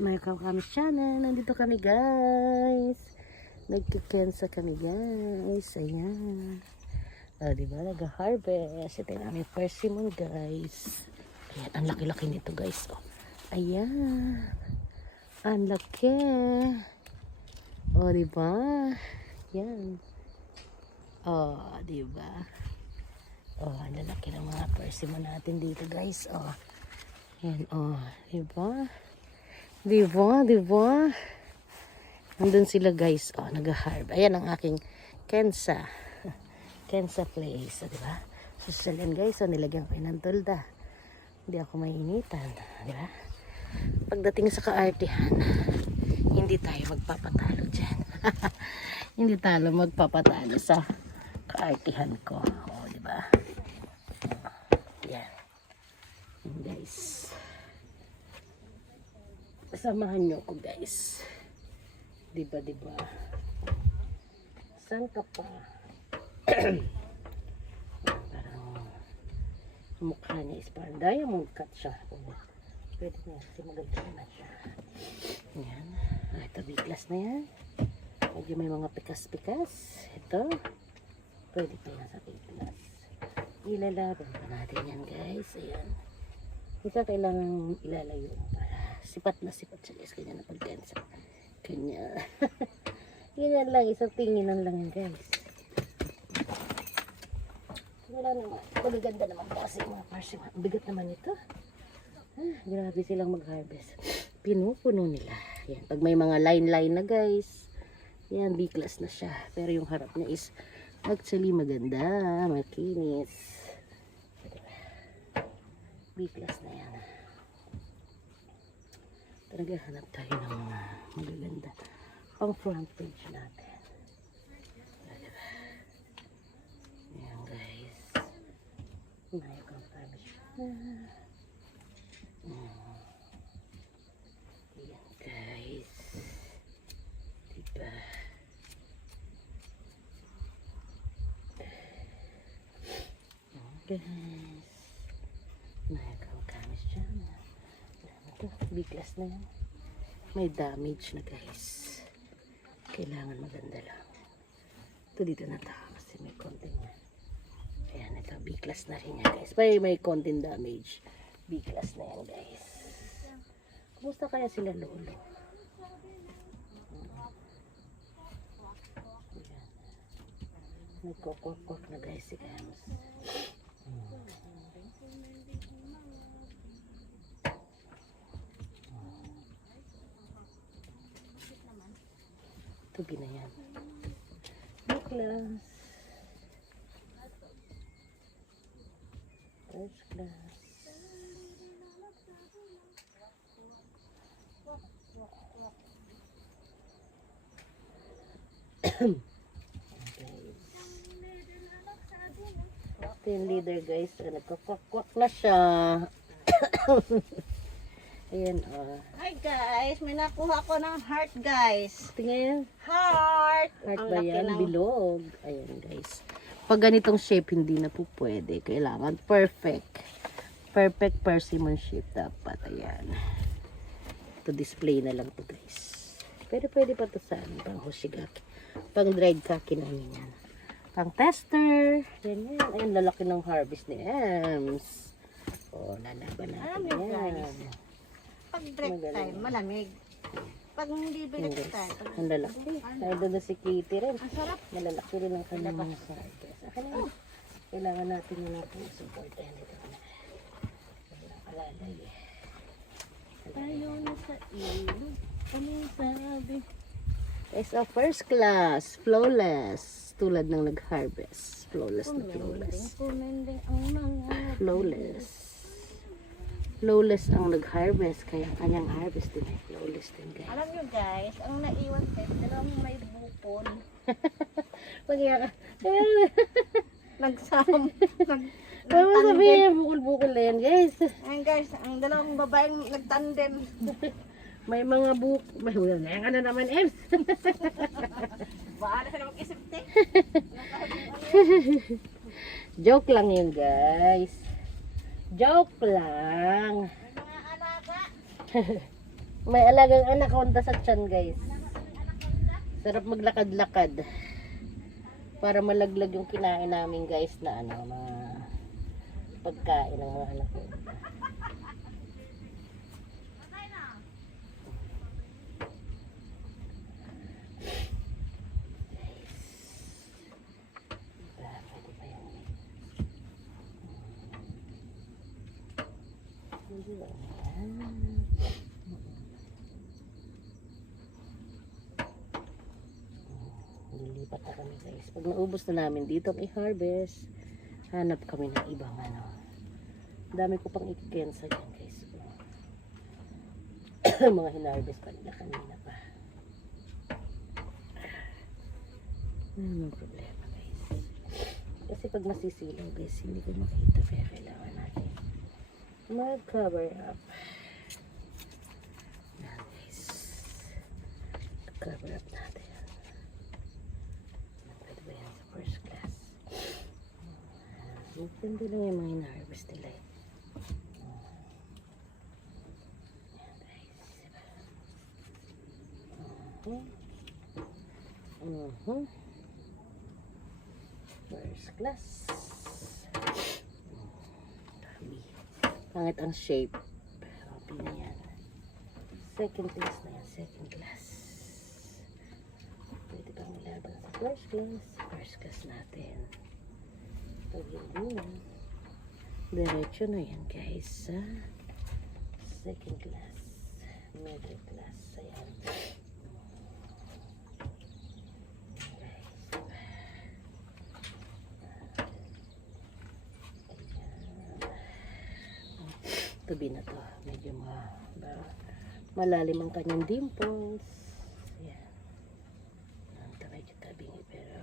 May kami channel. Nandito kami guys. Nagkikensa kami guys. Ayan. Diba? Nag-harvest. Ito yung aming persimmon guys. Ayan. Ang laki-laki nito guys. Oh. Ayan. Ang laki. O diba? Ayan. O diba? O ang lalaki ng mga persimmon natin dito guys. O. Ayan. O. Diba? Diba? Nandun sila guys. Oh, nag-harb. Ayan ang aking Kensa. Kensa place. Diba? Susalyan guys. Nilagyan ko ng tulda. Hindi ako mainitan. Diba? Pagdating sa kaartihan, hindi tayo magpapatalo dyan. Hindi tayo magpapatalo sa kaartihan ko. Oh, diba? Yan. Guys. Samahan nyo ko guys. Diba? Saan ka pa? Parang mukha niya is parang diamond cut siya. Pwede niya kasi maganda naman siya. Yan. Ito biglas na yan. Medyo may mga pikas-pikas. Ito. Pwede pa yan sa biglas. Ilalaban pa natin yan guys. Ayan. Isa kailangan ilalayo para sipat na sipat siya guys. Kanya na pagkansa. Kanya. Ganyan lang. Isang tinginan lang guys. Wala naman. Magaganda naman kasi mga persimmon. Bigat naman ito. Grabe silang mag-harvest. Pinupuno nila. Yan. Pag may mga line-line na guys. Yan. B-class na siya. Pero yung harap niya is actually maganda. Makinis. B-class na yan. Talaga hanap tayo ng mga magaganda pang front page natin. Ayan guys. Ngayon kang furnish. Ayan guys. Diba? Ayan guys. Ngayon kang furnish dyan. Ito, biglas na yan. May damage na guys. Kailangan maganda lang. Ito dito na tayo kasi may konting yan. Ayan, ito biglas na rin yan guys. May konting damage. Biglas na yan guys. Kumusta kaya sila lolo? Ayan. May kokok na guys si Gams. Tubi na yan. B-class. First class. Team leader guys. Nagkakwak-kwak na siya. Ayan, Hi guys, may nakuha ko ng heart guys. tingnan. Heart! Heart Ang ba laki yan? ng- Bilog. Ayan guys. Pag ganitong shape, hindi na po pwede. Kailangan perfect. Perfect persimmon shape dapat. Ayan. Ito display na lang to guys. Pero pwede pa to sa pang hoshigaki. Pang dried kaki namin yan. Pang tester. Yan. Ayan, lalaki ng harvest ni Ems. O, lalaban natin Alam niyo, yan. Pag direct Magaling. time, malamig. Pag hindi Yan, direct guys. time, Ang lalaki. Ay, doon na si Kitty rin. ang sarap. Malalaki rin ang kanyang mga harvest. Kailangan natin na natin supportahan ito. Alalay. Tayo na sa ilog. Anong sabi? It's a first class. Flawless. Tulad ng nag-harvest. Flawless na flawless. Pumending ang mga Flawless. Flawless ang nag-harvest. Kaya kanyang harvest din ay flawless din guys. Alam nyo guys, ang naiwan tayo, dalawang may bukol. Pagkaya ka. Nagsam. Ano mo sabihin? Bukol-bukol na yan guys. Ayun guys, ang dalawang babaeng nagtandem. May mga may wala na yan ka na naman, Ems. Bahala sila mag-isip te. Joke lang yun, guys. Joke lang. May mga alaga. May alagang anaconda sa tiyan, guys. Sarap maglakad-lakad. Para malaglag yung kinain namin, guys, na ano, mga pagkain ng mga anaconda. Lilipat na kami, guys. Pag naubos na namin dito ang i-harvest, hanap kami ng ibang ano. Dami ko pang ikikensa dyan, guys. Mga hinarvest pa nila kanina pa. Ano problema, guys? Kasi pag masisilaw, guys, hindi ko makita. Kaya kailangan natin mag-cover up. Yan, guys. Cover up natin. Pwede ba yan sa first class? Maganda lang yung mga in-harvest nila eh. Yan, guys. First class. Pangit ang shape. Okay na yan. Second class na yan. Second class. Pwede pang ilaban sa first class. First class natin. Pag hindi na. Diretso na yan, guys. Sa second class. Middle class. Ayan. Tabi na to. Medyo malalim ang kanyang dimples. Ayan. Ito medyo tabing pero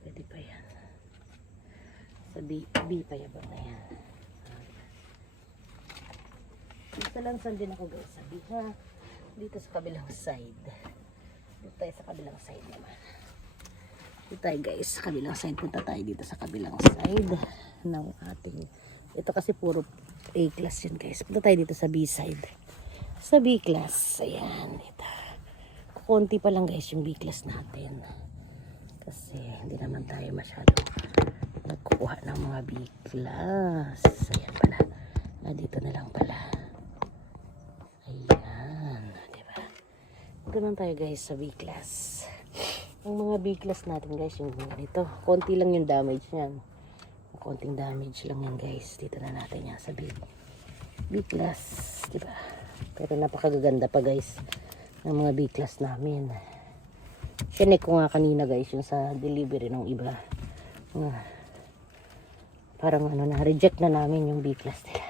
pwede pa yan. Sa B pa yabang na yan. Dito lang saan din ako, guys. Sa B ha. Dito sa kabilang side. Dito tayo sa kabilang side naman. Dito tayo, guys. Sa kabilang side. Punta tayo dito sa kabilang side ng ating. Ito kasi puro A-class yun, guys. Punta tayo dito sa B-side. Sa B-class. Ayan. Dito. Konti pa lang, guys, yung B-class natin. Kasi hindi naman tayo masyadong nagkukuha ng mga B-class. Ayan pala. Dito na lang pala. Ayan. Diba? Dito naman tayo, guys, sa B-class. Ang mga B-class natin, guys, yung ganito. Konti lang yung damage niyan. Konting damage lang yan, guys. Dito na natin yan sa B-class, diba? Pero napakaganda pa, guys, ng mga B-class namin. Sinek ko nga kanina, guys, yung sa delivery ng iba. Parang ano na, reject na namin yung B-class nila.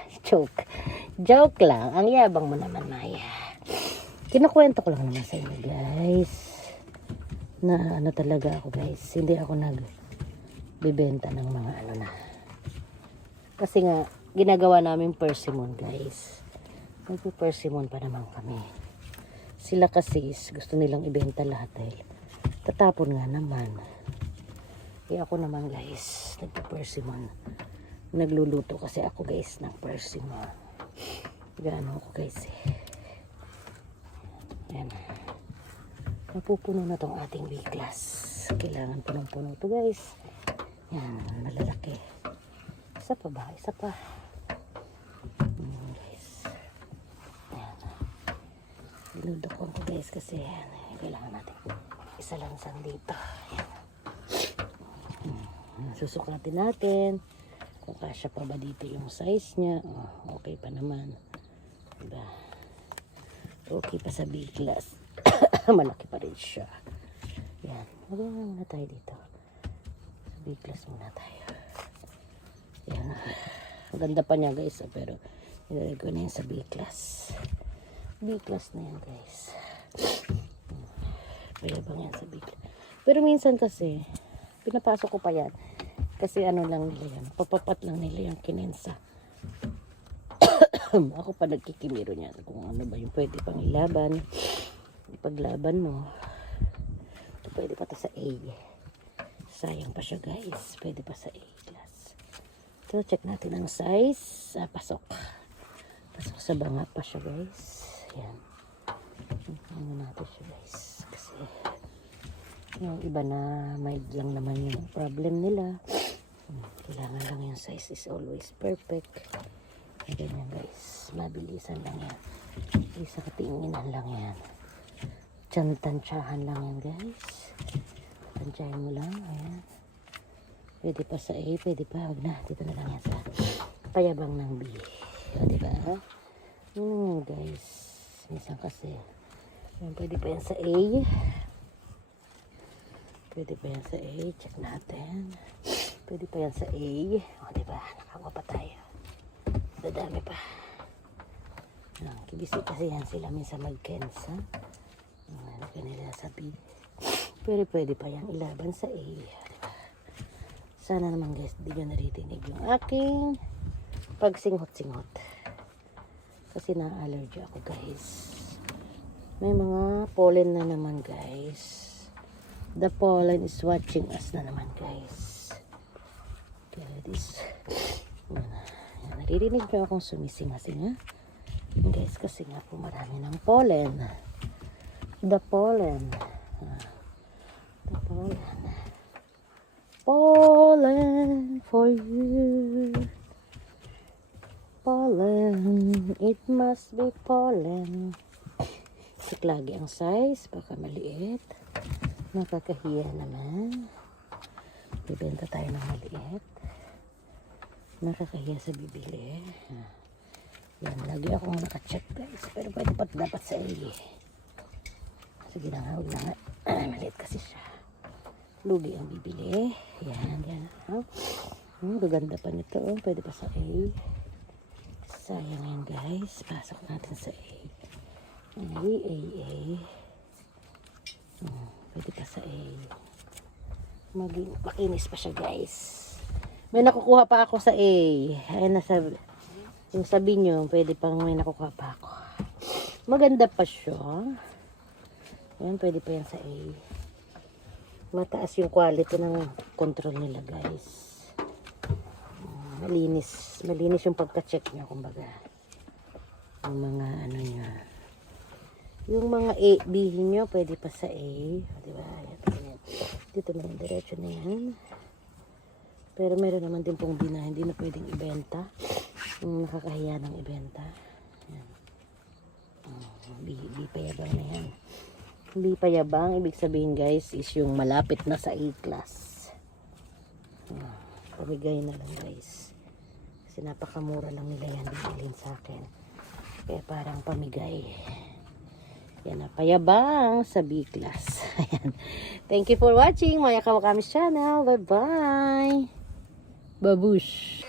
Joke lang. Ang yabang mo naman, Maya. Kinukwento ko lang naman sa inyo, guys. Na ano talaga ako, guys. Hindi ako nagbibenta ng mga ano na. Kasi nga, ginagawa namin persimmon, guys. Nagpo-persimmon pa naman kami. Sila kasi gusto nilang ibenta lahat dahil tatapon nga naman. Kaya ako naman, guys, nagpo-persimmon. Nagluluto kasi ako, guys, ng persimmon. Gano ako, guys, eh. Ayan. Napupuno na tong ating B-class. Kailangan punong-puno to, guys. Yan, malalaki. Isa pa ba? Isa pa. Guys. Ayan. Dinudukon ko, guys, kasi yan, kailangan natin isa lang dito. Ayan. Susukatin natin kung kasya pa ba dito yung size niya. Oh, okay pa naman. Diba? Okay pa sa B-class. Malaki pa rin siya. Yan. Maganda muna tayo dito. Sa B-class muna tayo. Yan. Ang ganda pa niya, guys. Pero ilagay ko na yan sa B-class. B-class na yan, guys. Kaya bang yan sa B-class. Pero minsan kasi, pinapasok ko pa yan. Kasi ano lang nila yan. Papapat lang nila yung kinensa. Ako pa nagkikimiro niyan. Kung ano ba yung pwede pang ilaban. Ipaglaban mo. Ito pwede pa to sa A. Sayang pa siya, guys. Pwede pa sa A-class. So, check natin ang size. Pasok. Pasok sa banga pa siya, guys. Yan. Ano natin siya guys. Kasi yung iba na mild lang naman yung problem nila. Kailangan lang yung size is always perfect. Ganyan guys. Mabilisan lang yan. Isa katinginan lang yan. Tansyahan lang yan guys. Tansyahin mo lang. Ayan. Pwede pa sa A. Pwede pa. Huwag na. Dito na lang yan sa payabang ng B. O, diba? Yun guys. Minsan kasi. Ayan, pwede pa yan sa A. Pwede pa yan sa A. Check natin. Pwede pa yan sa A. O, diba? Nakakuha pa tayo. Dadami pa. Kibisi kasi yan sila minsan mag-kensa. Ano nila sa B. Pero pwede pa yan ilaban sa A. Diba? Sana naman guys, di nyo naritinig yung aking pagsinghot-singhot. Kasi na-allergy ako guys. May mga pollen na naman guys. The pollen is watching us na naman guys. Okay, this. Naririnig nyo akong sumisinga-singa. Guys, kasi nga po marami ng pollen. The pollen. The pollen. Pollen for you. Pollen. It must be pollen. Kasi lagi ang size. Baka maliit. Nakakahiya naman. Bibenta tayo ng maliit. Nakakahiya sa bibili. Yan, lagi akong nakacheck guys. Pero pwede pa dapat sa A. Sige na nga, huwag na nga. Maliit kasi siya. Lugi ang bibili. Yan, yan. Gaganda pa nito. Pwede pa sa A. Sayang yan guys. Pasok natin sa A. A. Pwede pa sa A. Makinis pa siya guys. May nakukuha pa ako sa A. Ay, nasa... Yung sabi nyo, pwede pang may nakukuha pa ako. Maganda pa siya. Yan, pwede pa yan sa A. Mataas yung quality ng control nila, guys. Malinis. Malinis yung pagka-check nyo, kumbaga. Yung mga ano nyo. Yung mga A, B nyo, pwede pa sa A. Diba? Dito na yung diretso na yan. Pero meron naman din pong B na hindi na pwedeng ibenta. Nakakahiya ng ibenta. Yan. B payabang na yan. B payabang, ibig sabihin guys, is yung malapit na sa A-class. Pamigay na lang guys. Kasi napakamura lang nila yan bibilin sa akin. Kaya parang pamigay. Yan na, payabang sa B-class. Ayan. Thank you for watching, Maya Kawakamis channel. Bye-bye. Babush.